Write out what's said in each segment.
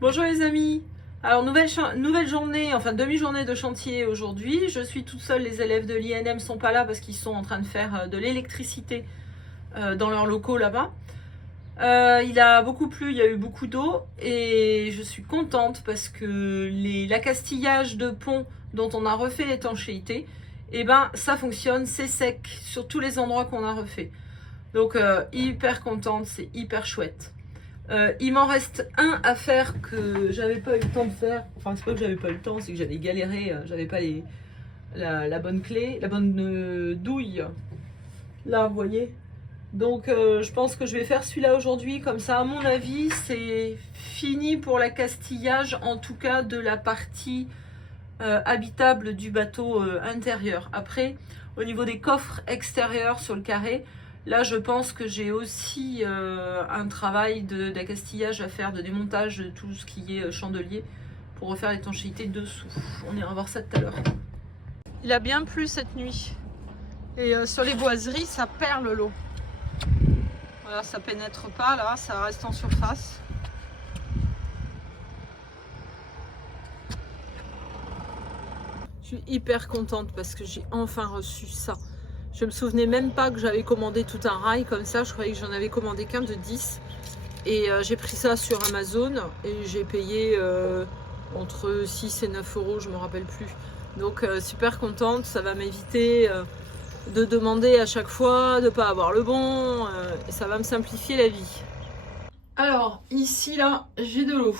Bonjour les amis. Alors nouvelle journée, enfin demi-journée de chantier aujourd'hui. Je suis toute seule, les élèves de l'INM sont pas là parce qu'ils sont en train de faire de l'électricité dans leurs locaux là-bas. Il a beaucoup plu, il y a eu beaucoup d'eau et je suis contente parce que l'accastillage de pont dont on a refait l'étanchéité, eh ben ça fonctionne, c'est sec sur tous les endroits qu'on a refait. Donc hyper contente, c'est hyper chouette. Il m'en reste un à faire que j'avais pas eu le temps de faire. Enfin, c'est pas que j'avais pas eu le temps, c'est que j'avais galéré. J'avais pas la bonne clé, la bonne douille. Là, vous voyez. Donc, je pense que je vais faire celui-là aujourd'hui. Comme ça, à mon avis, c'est fini pour l'accastillage, en tout cas de la partie habitable du bateau intérieur. Après, au niveau des coffres extérieurs sur le carré, là, je pense que j'ai aussi un travail d'accastillage à faire, de démontage de tout ce qui est chandelier pour refaire l'étanchéité dessous. On ira voir ça tout à l'heure. Il a bien plu cette nuit. Et sur les boiseries, ça perle l'eau. Voilà, ça pénètre pas là, ça reste en surface. Je suis hyper contente parce que j'ai enfin reçu ça. Je me souvenais même pas que j'avais commandé tout un rail comme ça. Je croyais que j'en avais commandé qu'un de 10. Et j'ai pris ça sur Amazon et j'ai payé entre 6 et 9 euros, je me rappelle plus. Donc super contente, ça va m'éviter de demander à chaque fois, de ne pas avoir le bon. Et ça va me simplifier la vie. Alors ici là, j'ai de l'eau.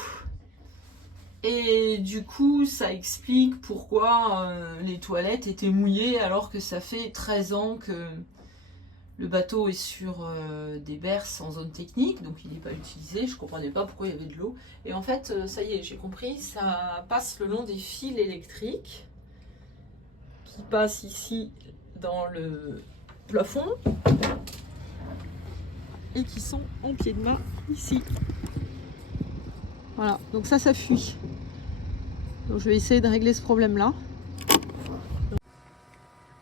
Et du coup, ça explique pourquoi les toilettes étaient mouillées alors que ça fait 13 ans que le bateau est sur des berces en zone technique, donc il n'est pas utilisé. Je ne comprenais pas pourquoi il y avait de l'eau. Et en fait, ça y est, j'ai compris, ça passe le long des fils électriques qui passent ici dans le plafond et qui sont en pied de main ici. Voilà, donc ça fuit. Donc je vais essayer de régler ce problème-là.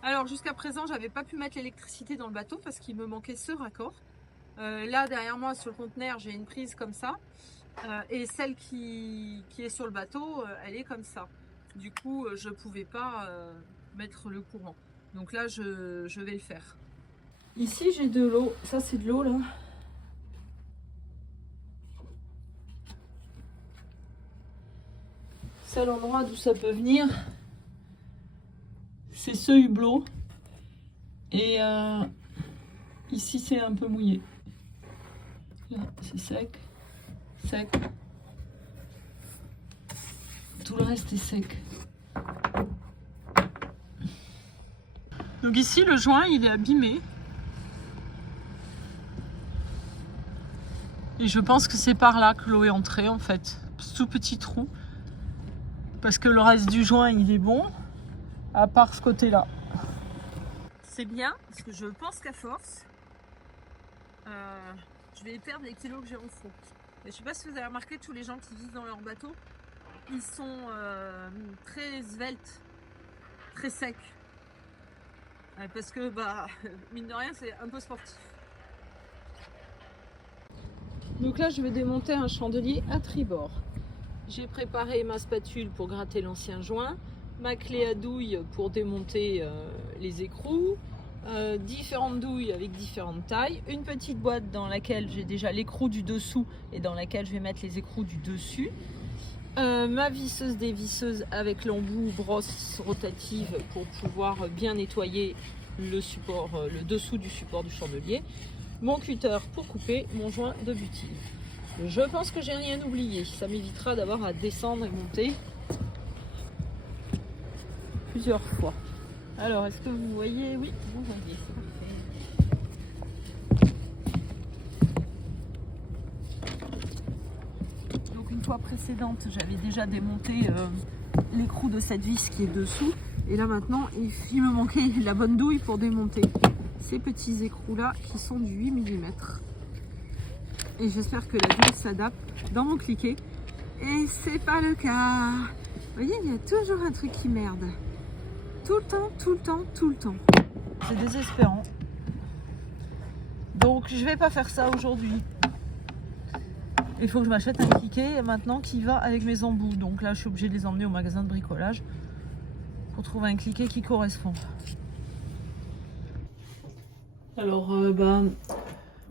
Alors jusqu'à présent, j'avais pas pu mettre l'électricité dans le bateau parce qu'il me manquait ce raccord. Là derrière moi sur le conteneur, j'ai une prise comme ça. Et celle qui est sur le bateau, elle est comme ça. Du coup, je pouvais pas mettre le courant. Donc là, je vais le faire. Ici, j'ai de l'eau. Ça, c'est de l'eau là. Seul endroit d'où ça peut venir, c'est ce hublot. Et ici, c'est un peu mouillé. Là, c'est sec. Sec. Tout le reste est sec. Donc ici, le joint, il est abîmé. Et je pense que c'est par là que l'eau est entrée, en fait. Ce tout petit trou. Parce que le reste du joint, il est bon. À part ce côté-là. C'est bien, parce que je pense qu'à force, je vais perdre les kilos que j'ai en fond. Et je sais pas si vous avez remarqué, tous les gens qui vivent dans leur bateau, ils sont très sveltes, très secs. Parce que, mine de rien, c'est un peu sportif. Donc là, je vais démonter un chandelier à tribord. J'ai préparé ma spatule pour gratter l'ancien joint, ma clé à douille pour démonter les écrous, différentes douilles avec différentes tailles, une petite boîte dans laquelle j'ai déjà l'écrou du dessous et dans laquelle je vais mettre les écrous du dessus, ma visseuse dévisseuse avec l'embout brosse rotative pour pouvoir bien nettoyer le dessous du support du chandelier, mon cutter pour couper mon joint de butine. Je pense que j'ai rien oublié, ça m'évitera d'avoir à descendre et monter plusieurs fois. Alors, est-ce que vous voyez? Oui, vous voyez, c'est parfait. Donc une fois précédente, j'avais déjà démonté l'écrou de cette vis qui est dessous. Et là maintenant, il me manquait la bonne douille pour démonter ces petits écrous-là qui sont du 8 mm. Et j'espère que la douille s'adapte dans mon cliquet. Et c'est pas le cas. Vous voyez, il y a toujours un truc qui merde. Tout le temps, tout le temps, tout le temps. C'est désespérant. Donc je vais pas faire ça aujourd'hui. Il faut que je m'achète un cliquet maintenant qui va avec mes embouts. Donc là, je suis obligée de les emmener au magasin de bricolage pour trouver un cliquet qui correspond. Alors,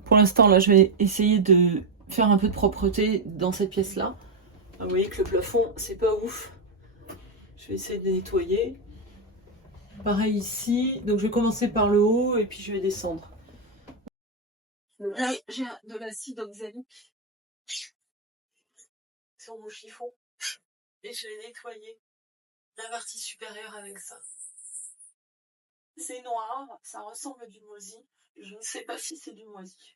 pour l'instant, là, je vais essayer de faire un peu de propreté dans cette pièce-là. Vous voyez que le plafond, c'est pas ouf. Je vais essayer de nettoyer. Pareil ici. Donc, je vais commencer par le haut et puis je vais descendre. Là, j'ai de l'acide oxalique sur mon chiffon et je vais nettoyer la partie supérieure avec ça. C'est noir, ça ressemble à du moisi. Je ne sais pas si c'est du moisi.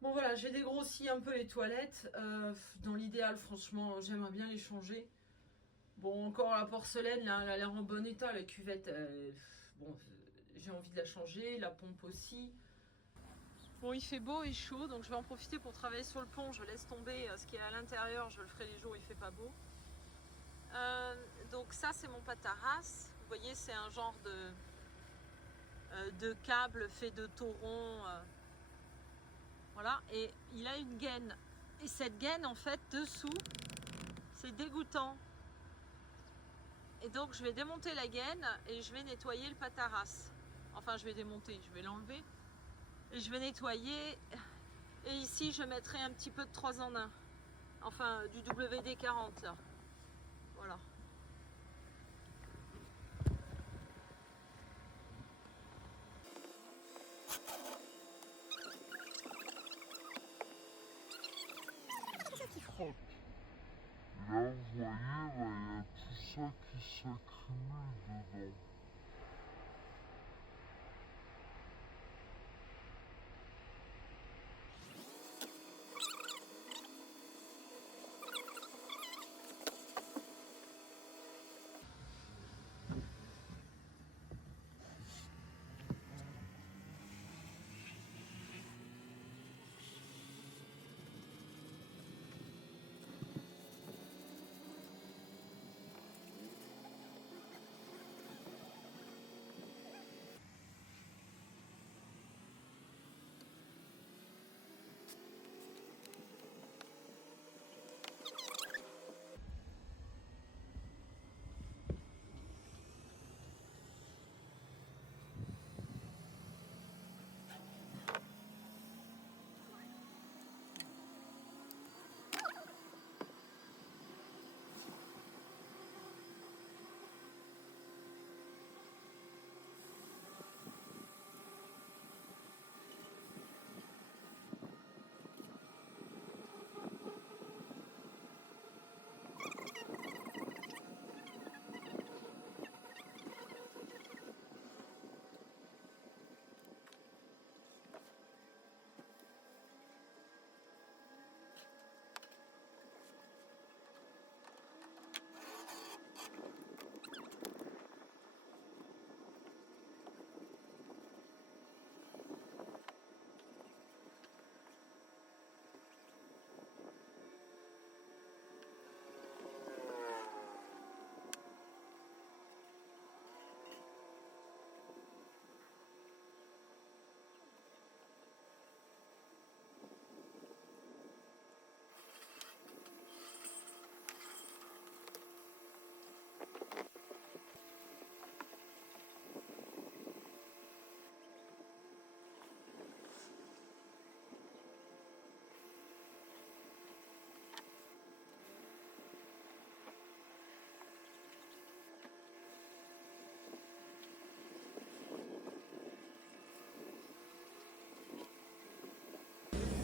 Bon voilà, j'ai dégrossi un peu les toilettes. Dans l'idéal, franchement, j'aimerais bien les changer. Bon, encore la porcelaine, là, elle a l'air en bon état. La cuvette, bon, j'ai envie de la changer. La pompe aussi. Bon, il fait beau et chaud, donc je vais en profiter pour travailler sur le pont. Je laisse tomber ce qui est à l'intérieur. Je le ferai les jours où il fait pas beau. Donc ça, c'est mon pataras. Vous voyez, c'est un genre de câble fait de tauron. Voilà, et il a une gaine. Et cette gaine, en fait, dessous, c'est dégoûtant. Et donc, je vais démonter la gaine et je vais nettoyer le pataras. Enfin, je vais démonter, je vais l'enlever. Et je vais nettoyer. Et ici, je mettrai un petit peu de 3 en 1. Enfin, du WD-40, là. Voilà. Là, vous voyez, il y a tout ça qui s'accumule dedans.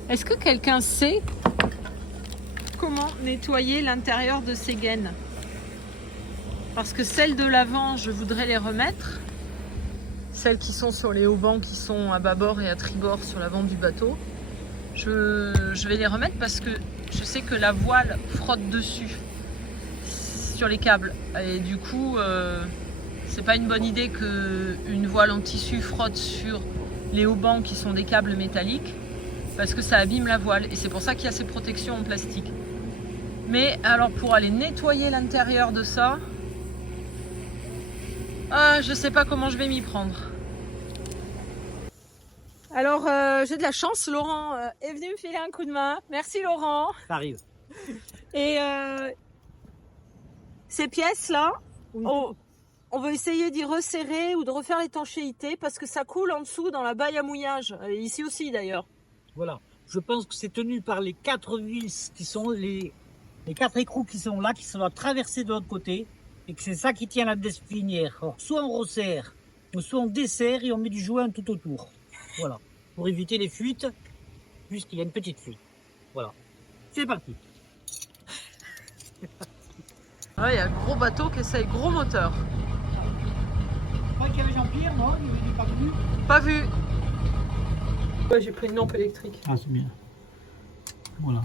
Est-ce que quelqu'un sait comment nettoyer l'intérieur de ces gaines? Parce que celles de l'avant, je voudrais les remettre. Celles qui sont sur les haubans, qui sont à bâbord et à tribord sur l'avant du bateau. Je vais les remettre parce que je sais que la voile frotte dessus, sur les câbles. Et du coup, c'est pas une bonne idée qu'une voile en tissu frotte sur les haubans qui sont des câbles métalliques, parce que ça abîme la voile. Et c'est pour ça qu'il y a ces protections en plastique. Mais alors pour aller nettoyer l'intérieur de ça, je sais pas comment je vais m'y prendre. Alors j'ai de la chance, Laurent est venu me filer un coup de main. Merci Laurent. Ça arrive. Et ces pièces là, Oui. on va essayer d'y resserrer ou de refaire l'étanchéité parce que ça coule en dessous dans la baille à mouillage. Ici aussi d'ailleurs. Voilà. Je pense que c'est tenu par les 4 vis qui sont les 4 écrous qui sont là, qui sont traversés de l'autre côté. Et que c'est ça qui tient la desfinière. Alors, soit on resserre, soit on desserre et on met du joint tout autour. Voilà. Pour éviter les fuites, puisqu'il y a une petite fuite. Voilà. C'est parti. Il y a le gros bateau qui essaye, gros moteur. Je crois qu'il y avait Jean-Pierre, non? Il n'est pas venu. Pas vu. Ouais, j'ai pris une lampe électrique. Ah, c'est bien. Voilà.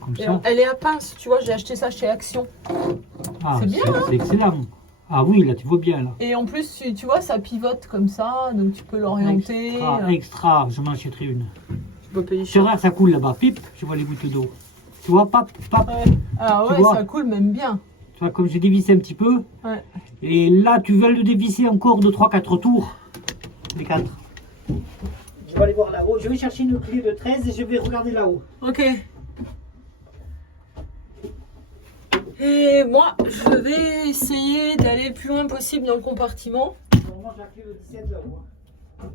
Comme ça. Elle est à pince, tu vois, j'ai acheté ça chez Action. Ah, c'est bien, hein? C'est excellent. Ah oui, là, tu vois bien, là. Et en plus, tu vois, ça pivote comme ça, donc tu peux l'orienter. Extra, je m'en achèterai une. Tu peux payer Tu cher. vois, ça coule là-bas, pip, je vois les gouttes d'eau. Tu vois, pap, pap. Ouais. Ah Tu ouais, vois, ça coule même bien. tu vois, comme j'ai dévissé un petit peu. Ouais. Et là, tu vas le dévisser encore de 3-4 tours. Les 4. Je vais aller voir là-haut. Je vais chercher une clé de 13 et je vais regarder là-haut. Ok. Et moi, je vais essayer d'aller le plus loin possible dans le compartiment. Normalement, j'ai la clé de 17 là-haut.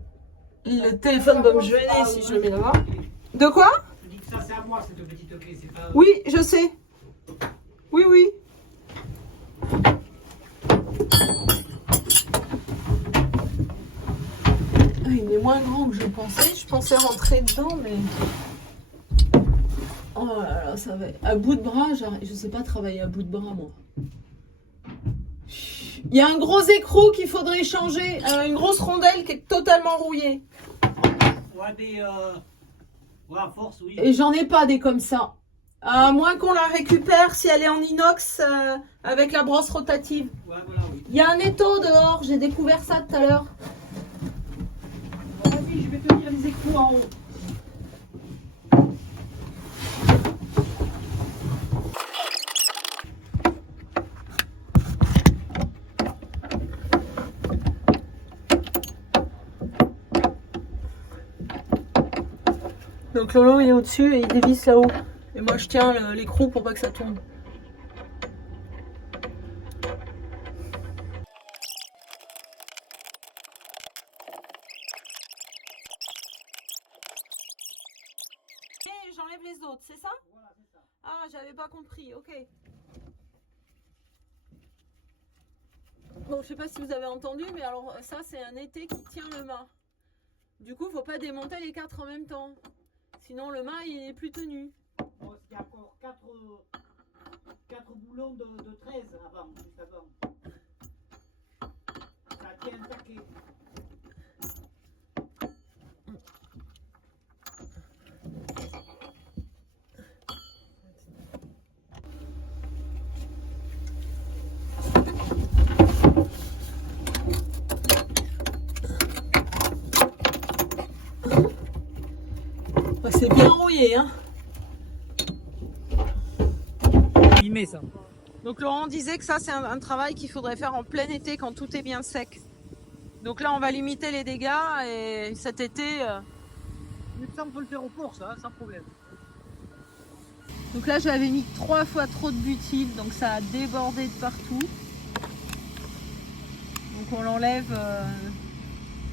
Le téléphone va me gêner si je le mets là-bas. De quoi? Je dis que ça, c'est à moi, cette petite clé. C'est pas... Oui, je sais. Oui, oui. Il est moins grand que je pensais. Je pensais rentrer dedans, mais... Oh là là, ça va être... À bout de bras, je sais pas travailler à bout de bras, moi. Il y a un gros écrou qu'il faudrait changer. Une grosse rondelle qui est totalement rouillée. Ouais, des... Ouais, à force, oui. Et j'en ai pas des comme ça. À moins qu'on la récupère si elle est en inox avec la brosse rotative. Ouais, voilà, oui. Il y a un étau dehors, j'ai découvert ça tout à l'heure. Bon, vas-y, je vais te dire les écrous en haut. Donc Lolo il est au-dessus et il dévisse là-haut. Et moi je tiens l'écrou pour pas que ça tombe. Et j'enlève les autres, c'est ça? Voilà, c'est ça. Ah, j'avais pas compris, ok. Bon, je sais pas si vous avez entendu, mais alors ça c'est un étai qui tient le mât. Du coup, faut pas démonter les 4 en même temps. Sinon le mât il est plus tenu. Bon, il y a encore 4 boulons de 13 avant, juste avant. Ça tient un taquet. Bah, c'est bien rouillé, hein. Il met ça. Donc Laurent disait que ça c'est un travail qu'il faudrait faire en plein été quand tout est bien sec. Donc là on va limiter les dégâts et cet été... Mais ça on peut le faire au port, ça, sans problème. Donc là j'avais mis 3 fois trop de butyle, donc ça a débordé de partout. Donc on l'enlève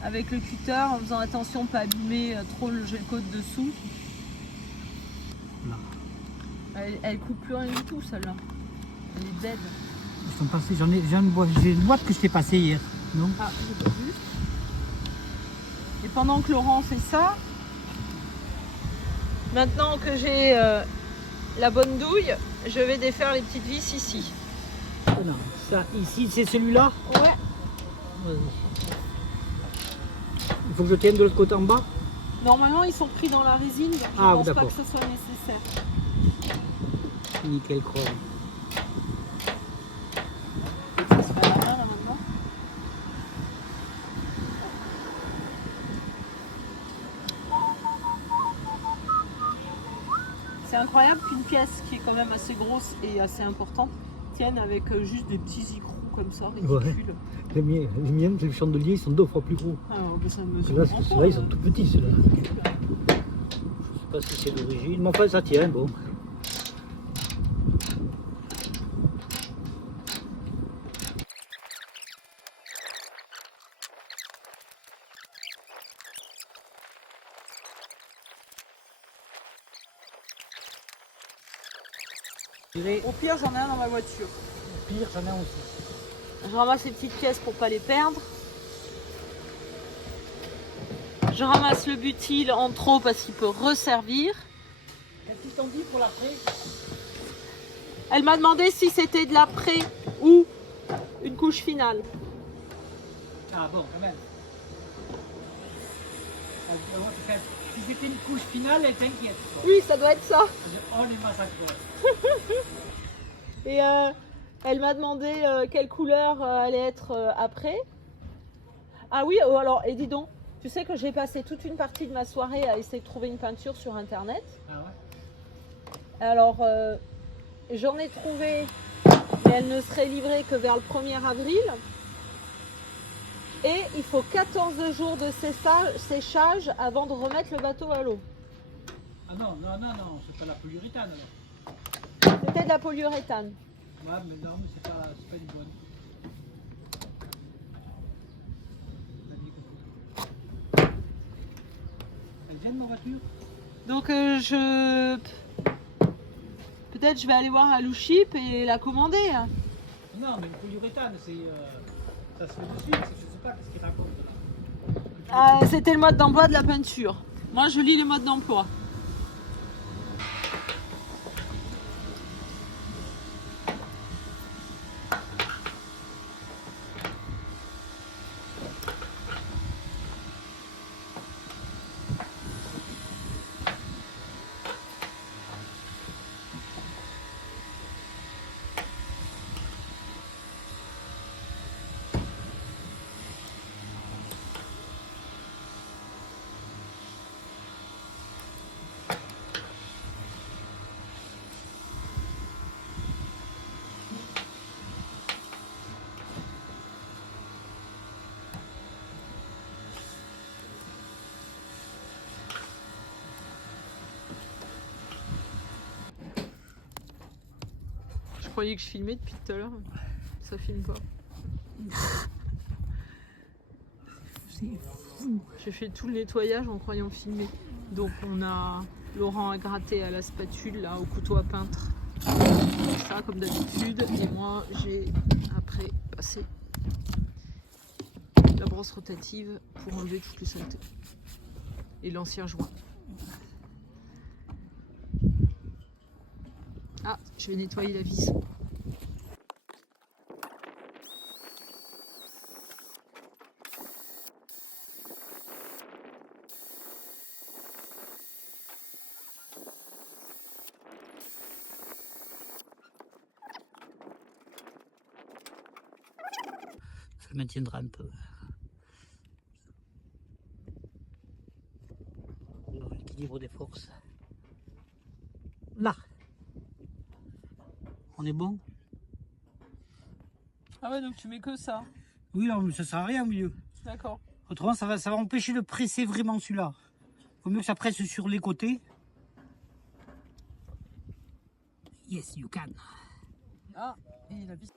avec le cutter en faisant attention de ne pas abîmer trop le gel coat dessous. Là. Elle coupe plus rien du tout celle-là. Elle est dead. Ils sont passés, j'ai une boîte que je t'ai passée hier. Non? Ah, j'ai pas vu. Et pendant que Laurent fait ça, Maintenant que j'ai la bonne douille, je vais défaire les petites vis ici. Non, ça, ici, c'est celui-là. Ouais. Vas-y. Il faut que je tienne de l'autre côté en bas. Normalement, ils sont pris dans la résine, donc je Ah, pense pas d'accord. que ce soit nécessaire. Nickel chrome. Ça se fait à la main, là, maintenant. C'est incroyable qu'une pièce qui est quand même assez grosse et assez importante tienne avec juste des petits écrous comme ça, ridicules. Les miens, les chandeliers, ils sont 2 fois plus gros. Ah, bah, ça me Ceux-là, surprend ceux-là, pas, ils sont tout petits, ceux-là. Je sais pas si c'est d'origine, mais enfin, ça tient, bon. Au pire, j'en ai un dans ma voiture. Au pire, j'en ai un aussi. Je ramasse les petites pièces pour pas les perdre. Je ramasse le butyl en trop parce qu'il peut resservir. Qu'est-ce qu'ils t'ont dit pour l'après? Elle m'a demandé si c'était de l'après ou une couche finale. Ah bon, quand même. Si c'était une couche finale, elle t'inquiète. Oui, ça doit être ça. On est massacrés. Et elle m'a demandé quelle couleur allait être après. Ah oui, alors, et dis donc, tu sais que j'ai passé toute une partie de ma soirée à essayer de trouver une peinture sur internet. Ah ouais? Alors, j'en ai trouvé, mais elle ne serait livrée que vers le 1er avril. Et il faut 14 jours de séchage avant de remettre le bateau à l'eau. Ah non, c'est pas la polyuréthane alors. C'était de la polyuréthane. Ouais, mais non, mais c'est pas une bonne. Elle vient de ma voiture? Donc peut-être je vais aller voir à Louchip et la commander. Hein. Non, mais le polyuréthane, c'est ça se fait dessus, je sais pas qu'est-ce qu'il raconte là. Ah, c'était le mode d'emploi de la peinture. Moi je lis le mode d'emploi. Je croyais que je filmais depuis tout à l'heure. Ça filme pas. J'ai fait tout le nettoyage en croyant filmer. Donc on a Laurent a gratté à la spatule là au couteau à peintre. Ça comme d'habitude. Et moi j'ai après passé la brosse rotative pour enlever toutes les saletés. Et l'ancien joint. Ah, je vais nettoyer la vis. Ça maintiendra un peu. L'équilibre des forces. Là. On est bon? Ah ouais, donc tu mets que ça. Oui, non, mais ça sert à rien au milieu. D'accord. Autrement, ça va empêcher de presser vraiment celui-là. Il faut mieux que ça presse sur les côtés. Yes, you can. Ah, et la vis.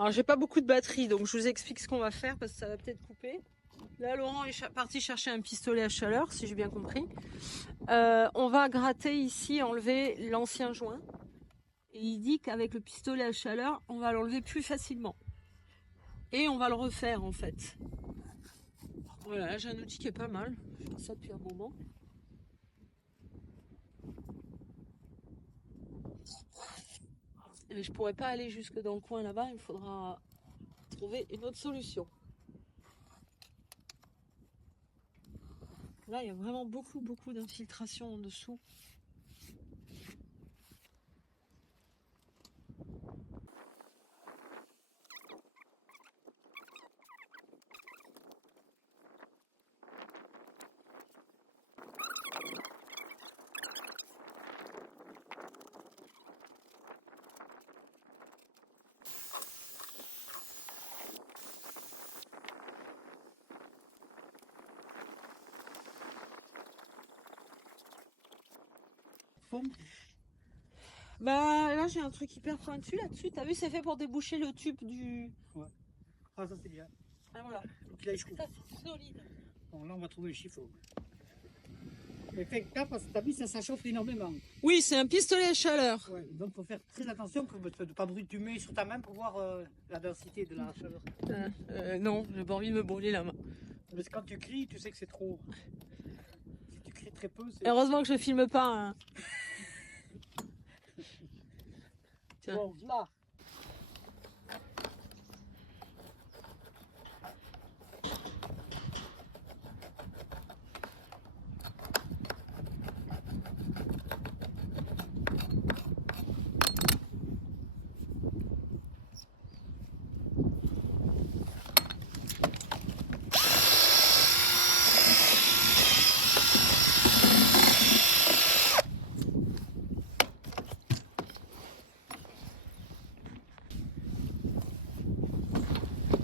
Alors j'ai pas beaucoup de batterie, donc je vous explique ce qu'on va faire parce que ça va peut-être couper. Là, Laurent est parti chercher un pistolet à chaleur, si j'ai bien compris. On va gratter ici, enlever l'ancien joint. Et il dit qu'avec le pistolet à chaleur, on va l'enlever plus facilement. Et on va le refaire en fait. Voilà, j'ai un outil qui est pas mal. Je fais ça depuis un moment. Mais je pourrais pas aller jusque dans le coin là-bas, il faudra trouver une autre solution. Là, il y a vraiment beaucoup d'infiltration en dessous. Bah là j'ai un truc hyper pointu là-dessus, t'as vu c'est fait pour déboucher le tube du... Ouais. Ah ça c'est bien. Ah voilà. Donc là, je coupe. Ça c'est solide. Bon là on va trouver le chiffon. Mais fais gaffe parce que t'as vu ça chauffe énormément. Oui c'est un pistolet à chaleur. Ouais, donc faut faire très attention de ne pas brûler. Tu mets sur ta main pour voir la densité de la chaleur. Non, j'ai pas envie de me brûler la main. Parce que quand tu cries, tu sais que c'est trop. Si tu cries très peu, c'est... Heureusement que je filme pas. Hein. Tiens. Bon, là.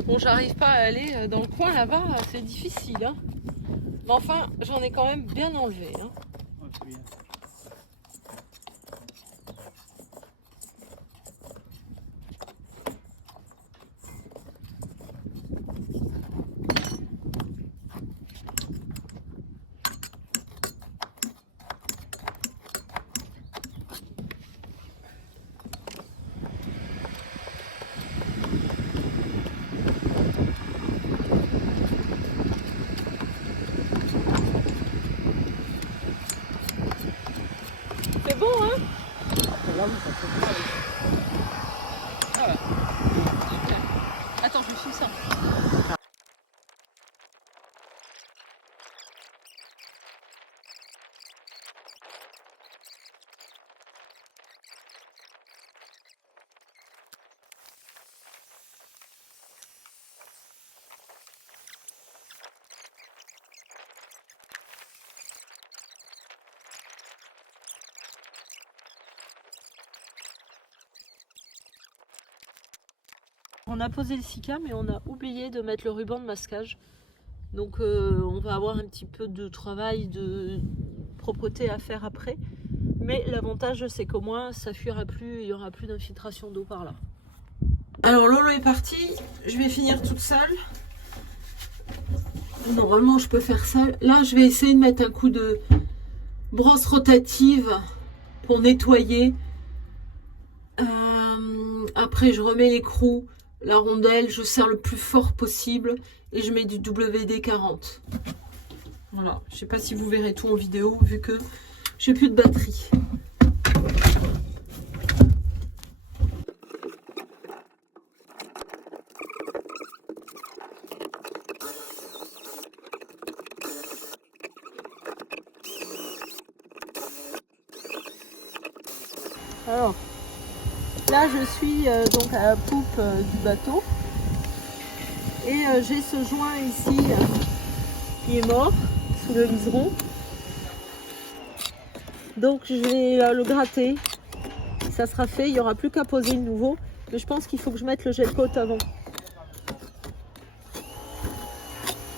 Bon, j'arrive pas à aller dans le coin là-bas, c'est difficile. Hein. Mais enfin, j'en ai quand même bien enlevé. Hein. Ouais, c'est bien. C'est bon, hein? Là, oui, ça fait bien. Ah ouais. Super. Attends, je filme ça. On a posé le SICA mais on a oublié de mettre le ruban de masquage. Donc on va avoir un petit peu de travail de propreté à faire après. Mais l'avantage c'est qu'au moins ça fuira plus, il n'y aura plus d'infiltration d'eau par là. Alors Lolo est parti, je vais finir toute seule. Normalement je peux faire ça. Là je vais essayer de mettre un coup de brosse rotative pour nettoyer. Après je remets l'écrou. La rondelle, je serre le plus fort possible et je mets du WD-40. Voilà, je sais pas si vous verrez tout en vidéo vu que j'ai plus de batterie. Alors, là je suis donc à la poupe du bateau et j'ai ce joint ici qui est mort sous le liseron. Donc je vais le gratter, ça sera fait, il n'y aura plus qu'à poser le nouveau. Mais je pense qu'il faut que je mette le gel coat avant.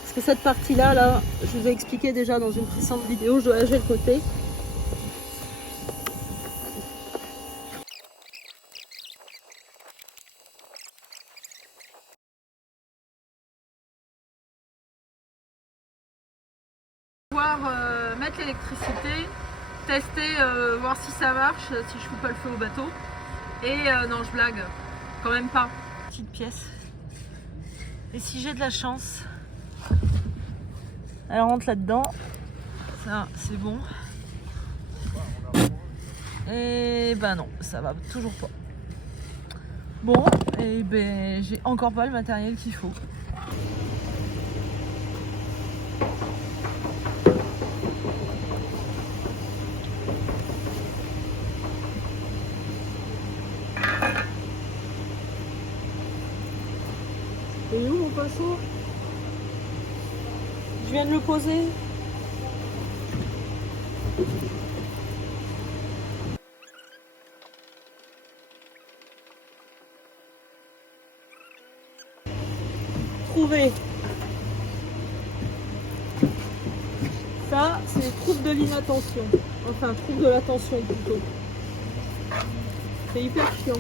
Parce que cette partie-là, là, je vous ai expliqué déjà dans une précédente vidéo, je dois la gel coater. l'électricité, tester, voir si ça marche, si je fous pas le feu au bateau. Et non, je blague, quand même pas. Petite pièce. Et si j'ai de la chance, elle rentre là-dedans. Ça, c'est bon. Et ben non, ça va toujours pas. Bon, et ben j'ai encore pas le matériel qu'il faut. Et où mon pinceau? Je viens de le poser. Trouvé. Ça, c'est trouble de l'inattention. Enfin, trouble de l'attention plutôt. C'est hyper chiant.